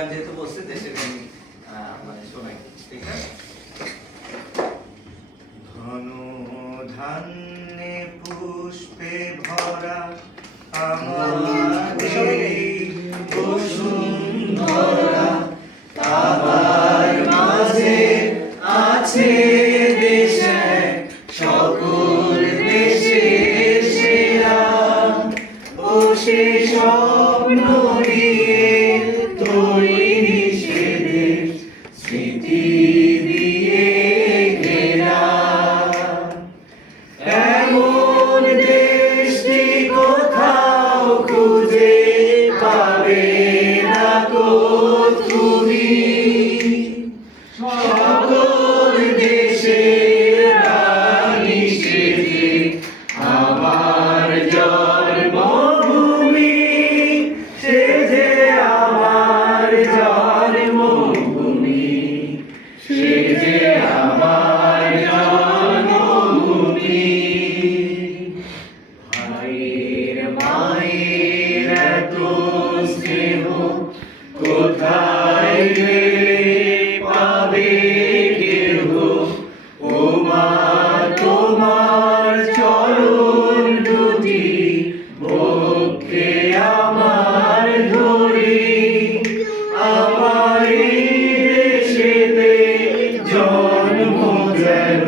গান যেহেতু বলছে দেশের গান মানে শোনাই, ঠিক আছে? ধন ধান্যে পুষ্পে ভরা আমাদের বসুন্ধরা, তাহার মাঝে আছে দেশ এক, সকল দেশের সেরা। ও সে স্বপ্ন নিয়ে তৈরি সে দেশ, স্মৃতি দিয়ে ঘেরা। এমন দেশটি কোথাও খুঁজে পাবে না গো তুমি, সকল দেশের রানী সেজে আমার জন্মভূমি, সেজে আমার জন্মভূমি, সেজে আমার জন্মভূমি। ভাইয়ের মায়ের এত স্নেহ কোথায় যে পাবে কেহ, ও মা তোমার চরণ দুটি বক্ষে আমার ধরি, আমার এই দেশেতে জন্ম যেন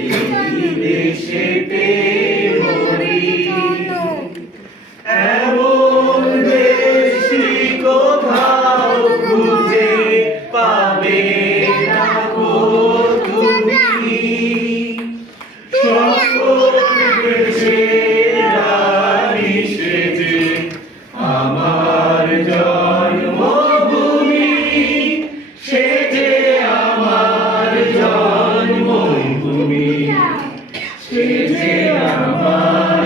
এই দেশেতে মরি। এমন দেশটি কোথাও খুঁজে পাবে না গো তুমি, সকল দেশের রানী সেজে আমার জন্মভূমি, সেজে আমার জন্মভূমি, সেজে আমার